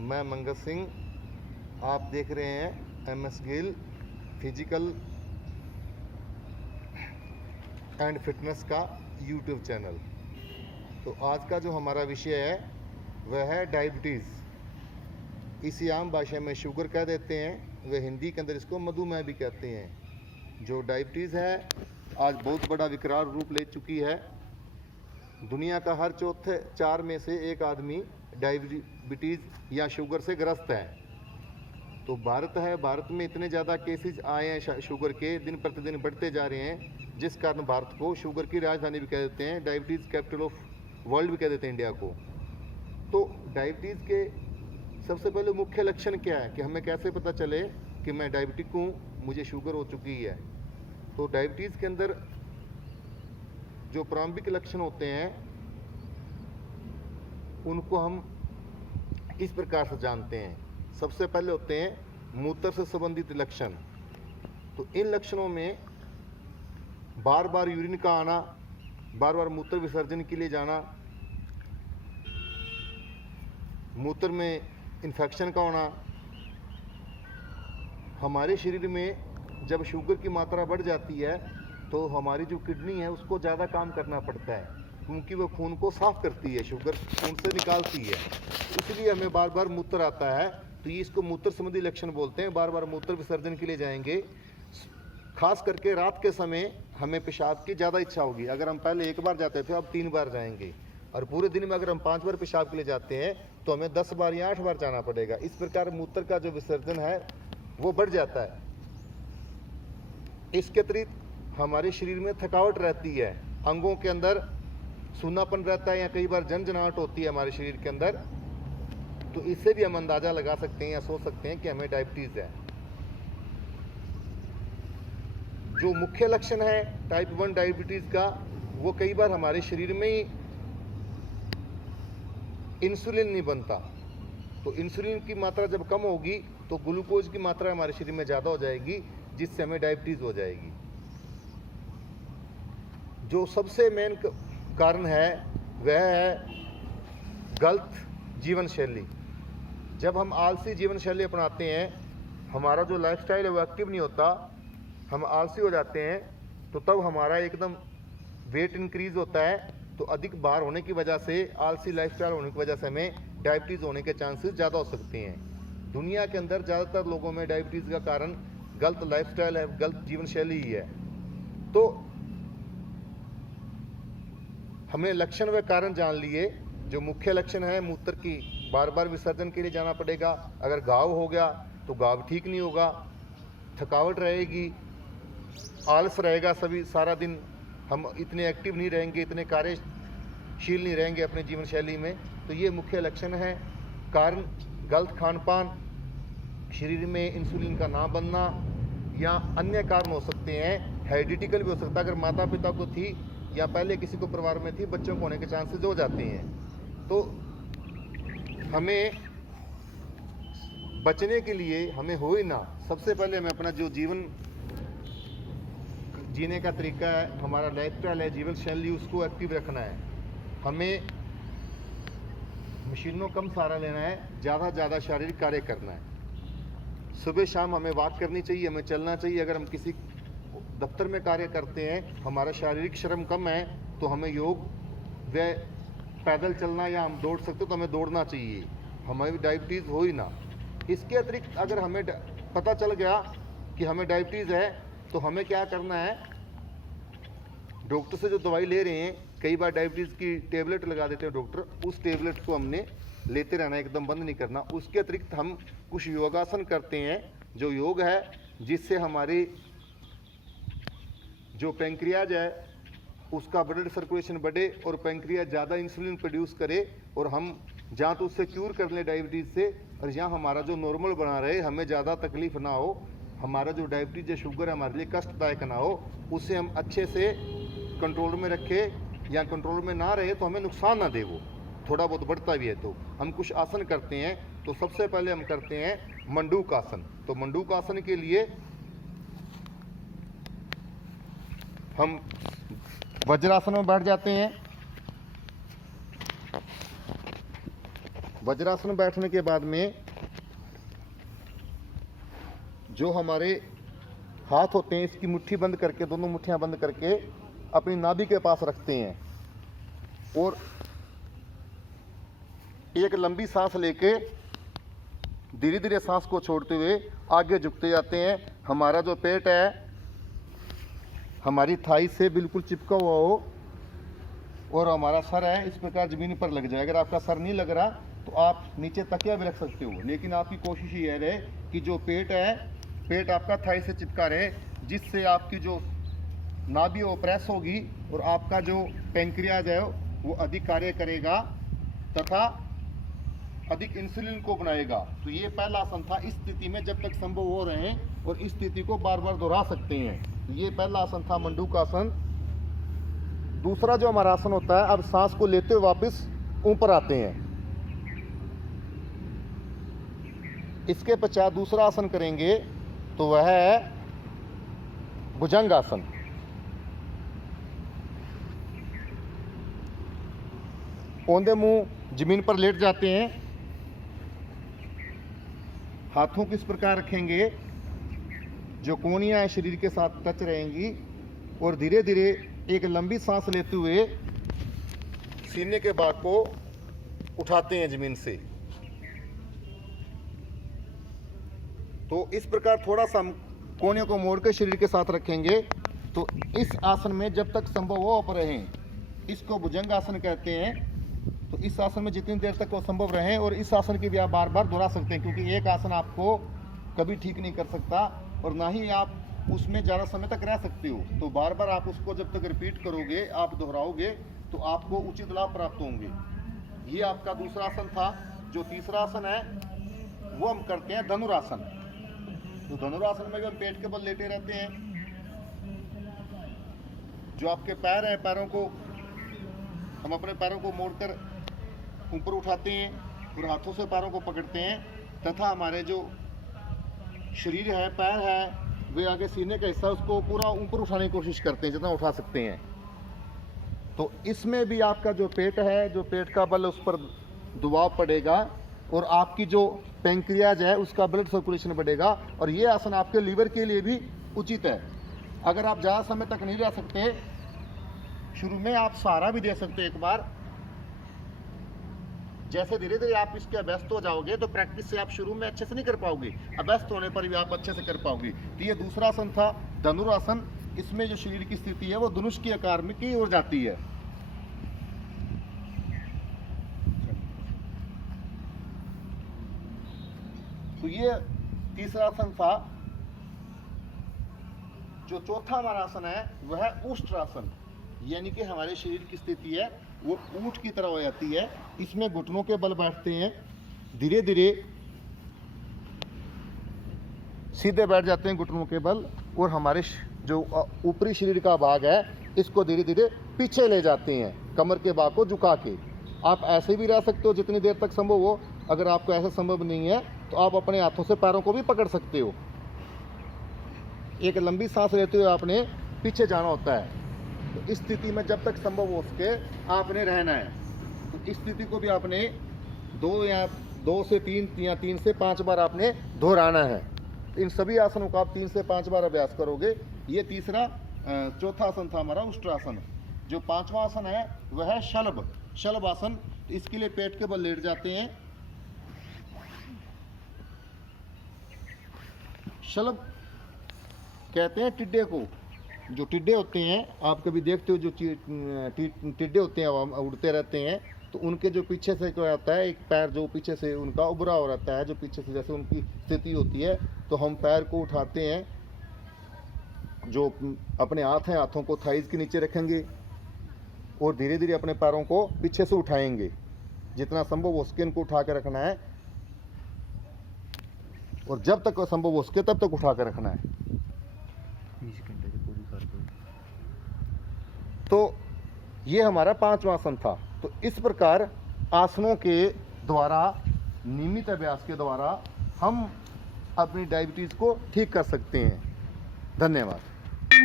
मैं मंगत सिंह। आप देख रहे हैं MS Gill physical and fitness का YouTube चैनल। तो आज का जो हमारा विषय है वह है डायबिटीज़। इसी आम भाषा में शुगर कह देते हैं, वह हिंदी के अंदर इसको मधुमेह भी कहते हैं। जो डायबिटीज़ है आज बहुत बड़ा विकराल रूप ले चुकी है। दुनिया का हर चौथे 4 में से एक आदमी डायबिटीज़ या शुगर से ग्रस्त है। तो भारत में इतने ज़्यादा केसेस आए हैं शुगर के, दिन प्रतिदिन बढ़ते जा रहे हैं, जिस कारण भारत को शुगर की राजधानी भी कह देते हैं, डायबिटीज़ कैपिटल ऑफ वर्ल्ड भी कह देते हैं इंडिया को। तो डायबिटीज़ के सबसे पहले मुख्य लक्षण क्या है कि हमें कैसे पता चले कि मैं डायबिटिक हूँ, मुझे शुगर हो चुकी है। तो डायबिटीज़ के अंदर जो प्रारंभिक लक्षण होते हैं उनको हम इस प्रकार से जानते हैं। सबसे पहले होते हैं मूत्र से संबंधित लक्षण। तो इन लक्षणों में बार बार यूरिन का आना, बार बार मूत्र विसर्जन के लिए जाना, मूत्र में इन्फेक्शन का होना। हमारे शरीर में जब शुगर की मात्रा बढ़ जाती है तो हमारी जो किडनी है उसको ज़्यादा काम करना पड़ता है, क्योंकि वो खून को साफ करती है, शुगर खून से निकालती है, इसलिए हमें बार बार मूत्र आता है। तो ये इसको मूत्र संबंधी लक्षण बोलते हैं। बार बार मूत्र विसर्जन के लिए जाएंगे, खास करके रात के समय हमें पेशाब की ज़्यादा इच्छा होगी। अगर हम पहले 1 बार जाते थे, अब 3 बार जाएंगे, और पूरे दिन में अगर हम 5 बार पेशाब के लिए जाते हैं तो हमें 10 बार या 8 बार जाना पड़ेगा। इस प्रकार मूत्र का जो विसर्जन है वो बढ़ जाता है। इसके अतिरिक्त हमारे शरीर में थकावट रहती है, अंगों के अंदर सूनापन रहता है, या कई बार झंझनाहट होती है हमारे शरीर के अंदर। तो इससे भी हम अंदाज़ा लगा सकते हैं या सोच सकते हैं कि हमें डायबिटीज़ है। जो मुख्य लक्षण है टाइप 1 डायबिटीज़ का, वो कई बार हमारे शरीर में ही इंसुलिन नहीं बनता। तो इंसुलिन की मात्रा जब कम होगी तो ग्लूकोज की मात्रा हमारे शरीर में ज़्यादा हो जाएगी, जिससे हमें डायबिटीज़ हो जाएगी। जो सबसे मेन कारण है वह है गलत जीवन शैली। जब हम आलसी जीवन शैली अपनाते हैं, हमारा जो लाइफस्टाइल है वो एक्टिव नहीं होता, हम आलसी हो जाते हैं, तो तब हमारा एकदम वेट इंक्रीज होता है। तो अधिक भार होने की वजह से, आलसी लाइफस्टाइल होने की वजह से हमें डायबिटीज़ होने के चांसेस ज़्यादा हो सकते हैं। दुनिया के अंदर ज़्यादातर लोगों में डायबिटीज़ का कारण गलत लाइफस्टाइल है, गलत जीवन शैली ही है। तो हमने लक्षण व कारण जान लिए। जो मुख्य लक्षण है, मूत्र की बार बार विसर्जन के लिए जाना पड़ेगा, अगर घाव हो गया तो घाव ठीक नहीं होगा, थकावट रहेगी, आलस रहेगा, सभी सारा दिन हम इतने एक्टिव नहीं रहेंगे, इतने कार्यशील नहीं रहेंगे अपने जीवन शैली में। तो ये मुख्य लक्षण है। कारण गलत खान पान, शरीर में इंसुलिन का ना बनना, या अन्य कारण हो सकते हैं। हेरिडिटिकल भी हो सकता है, अगर माता पिता को थी या पहले किसी को परिवार में थी, बच्चों को होने के चांसेस हो जाते हैं। तो हमें बचने के लिए हमें हो ही ना, सबसे पहले हमें अपना जो जीवन जीने का तरीका है, हमारा लाइफस्टाइल है, जीवन शैली, उसको एक्टिव रखना है। हमें मशीनों कम सहारा लेना है, ज़्यादा शारीरिक कार्य करना है। सुबह शाम हमें वॉक करनी चाहिए, हमें चलना चाहिए। अगर हम किसी दफ्तर में कार्य करते हैं, हमारा शारीरिक श्रम कम है, तो हमें योग व पैदल चलना, या हम दौड़ सकते तो हमें दौड़ना चाहिए, हमें डायबिटीज़ हो ही ना। इसके अतिरिक्त अगर हमें पता चल गया कि हमें डायबिटीज़ है तो हमें क्या करना है, डॉक्टर से जो दवाई ले रहे हैं, कई बार डायबिटीज़ की टेबलेट लगा देते हैं डॉक्टर, उस टेबलेट को हमने लेते रहना, एकदम बंद नहीं करना। उसके अतिरिक्त हम कुछ योगासन करते हैं, जो योग है जिससे हमारी जो पेंक्रियाज है उसका ब्लड सर्कुलेशन बढ़े और पेंक्रियाज ज़्यादा इंसुलिन प्रोड्यूस करे, और हम जहाँ तो उससे क्यूर कर लें डायबिटीज़ से, और यहाँ हमारा जो नॉर्मल बना रहे, हमें ज़्यादा तकलीफ ना हो, हमारा जो डायबिटीज़ या शुगर है हमारे लिए कष्टदायक ना हो, उससे हम अच्छे से कंट्रोल में रखें, या कंट्रोल में ना रहे तो हमें नुकसान ना दे, वो थोड़ा बहुत बढ़ता भी है। तो हम कुछ आसन करते हैं। तो सबसे पहले हम करते हैं मंडूक आसन। तो मंडूक आसन के लिए हम वज्रासन में बैठ जाते हैं, वज्रासन बैठने के बाद में जो हमारे हाथ होते हैं इसकी मुट्ठी बंद करके, दोनों मुट्ठियां बंद करके अपनी नाभि के पास रखते हैं और एक लंबी सांस लेके धीरे धीरे सांस को छोड़ते हुए आगे झुकते जाते हैं। हमारा जो पेट है हमारी थाई से बिल्कुल चिपका हुआ हो और हमारा सर है इस प्रकार जमीन पर लग जाए। अगर आपका सर नहीं लग रहा तो आप नीचे तकिया भी रख सकते हो, लेकिन आपकी कोशिश ये रहे कि जो पेट है, पेट आपका थाई से चिपका रहे, जिससे आपकी जो नाभि वो प्रेस होगी और आपका जो पैंक्रियाज है वो अधिक कार्य करेगा तथा अधिक इंसुलिन को बनाएगा। तो ये पहला आसन था। इस स्थिति में जब तक संभव हो रहे हैं और इस स्थिति को बार बार दोहरा सकते हैं। ये पहला आसन था मंडूकासन। दूसरा जो हमारा आसन होता है, अब सांस को लेते हुए वापस ऊपर आते हैं। इसके पश्चात दूसरा आसन करेंगे तो वह है भुजंगासन। औंधे मुंह जमीन पर लेट जाते हैं, हाथों को इस प्रकार रखेंगे, जो कोहनियां शरीर के साथ टच रहेंगी और धीरे धीरे एक लंबी सांस लेते हुए सीने के भाग को उठाते हैं जमीन से। तो इस प्रकार थोड़ा सा कोहनियों को मोड़ के शरीर के साथ रखेंगे। तो इस आसन में जब तक संभव हो आप रहें, इसको भुजंग आसन कहते हैं। तो इस आसन में जितनी देर तक वो संभव रहे, और इस आसन की भी आप बार बार दोहरा सकते हैं, क्योंकि एक आसन आपको कभी ठीक नहीं कर सकता और ना ही आप उसमें ज़्यादा समय तक रह सकते हो। तो बार बार आप उसको जब तक रिपीट करोगे, आप दोहराओगे, तो आपको उचित लाभ प्राप्त होंगे। ये आपका दूसरा आसन था। जो तीसरा आसन है वो हम करते हैं धनुरासन। तो धनुरासन में भी हम पेट के बल लेटे रहते हैं। जो आपके पैर हैं, पैरों को हम अपने पैरों को मोड़कर ऊपर उठाते हैं और हाथों से पैरों को पकड़ते हैं तथा हमारे जो शरीर है, पैर है, वे आगे सीने का हिस्सा उसको पूरा ऊपर उठाने की कोशिश करते हैं जितना उठा सकते हैं। तो इसमें भी आपका जो पेट है, जो पेट का बल, उस पर दबाव पड़ेगा और आपकी जो पैंक्रियाज है उसका ब्लड सर्कुलेशन बढ़ेगा। और ये आसन आपके लीवर के लिए भी उचित है। अगर आप ज़्यादा समय तक नहीं रह सकते, शुरू में आप सहारा भी दे सकते हैं एक बार। जैसे धीरे धीरे आप इसके अभ्यस्त हो जाओगे तो प्रैक्टिस से आप शुरू में अच्छे से नहीं कर पाओगे, अभ्यस्त होने पर भी आप अच्छे से कर पाओगे। तो ये दूसरा आसन था धनुरासन। इसमें जो शरीर की स्थिति है वो धनुष के आकार में की ओर जाती है। तो ये तीसरा आसन था। जो चौथा हमारा आसन है वह है उष्ट्रासन, यानी कि हमारे शरीर की स्थिति है वो ऊंट की तरह हो जाती है। इसमें घुटनों के बल बैठते हैं, धीरे धीरे सीधे बैठ जाते हैं घुटनों के बल, और हमारे जो ऊपरी शरीर का भाग है इसको धीरे धीरे पीछे ले जाते हैं, कमर के भाग को झुका के। आप ऐसे भी रह सकते हो जितनी देर तक संभव हो। अगर आपको ऐसा संभव नहीं है तो आप अपने हाथों से पैरों को भी पकड़ सकते हो। एक लंबी सांस लेते हुए आपने पीछे जाना होता है। तो इस स्थिति में जब तक संभव हो सके आपने रहना है। तो इस स्थिति को भी आपने 2 से 3 या 3 से 5 बार आपने दोहराना है। इन सभी आसनों का आप 3 से 5 बार अभ्यास करोगे। ये चौथा आसन था हमारा उष्ट्रासन। जो पांचवा आसन है वह है शलभ आसन। तो इसके लिए पेट के बल लेट जाते हैं। शलभ कहते हैं टिड्डे को। जो टिड्डे होते हैं, आप कभी देखते हो जो टिड्डे होते हैं उड़ते रहते हैं, तो उनके जो पीछे से क्या होता है, एक पैर जो पीछे से उनका उभरा हो रहता है, जो पीछे से जैसे उनकी स्थिति होती है, तो हम पैर को उठाते हैं। जो अपने हाथ हैं, हाथों को थाइज के नीचे रखेंगे और धीरे धीरे अपने पैरों को पीछे से उठाएंगे। जितना संभव हो सके इनको उठा के रखना है, और जब तक संभव हो सके तब तक उठा के रखना है। तो ये हमारा पांचवा आसन था। तो इस प्रकार आसनों के द्वारा, नियमित अभ्यास के द्वारा हम अपनी डायबिटीज को ठीक कर सकते हैं। धन्यवाद।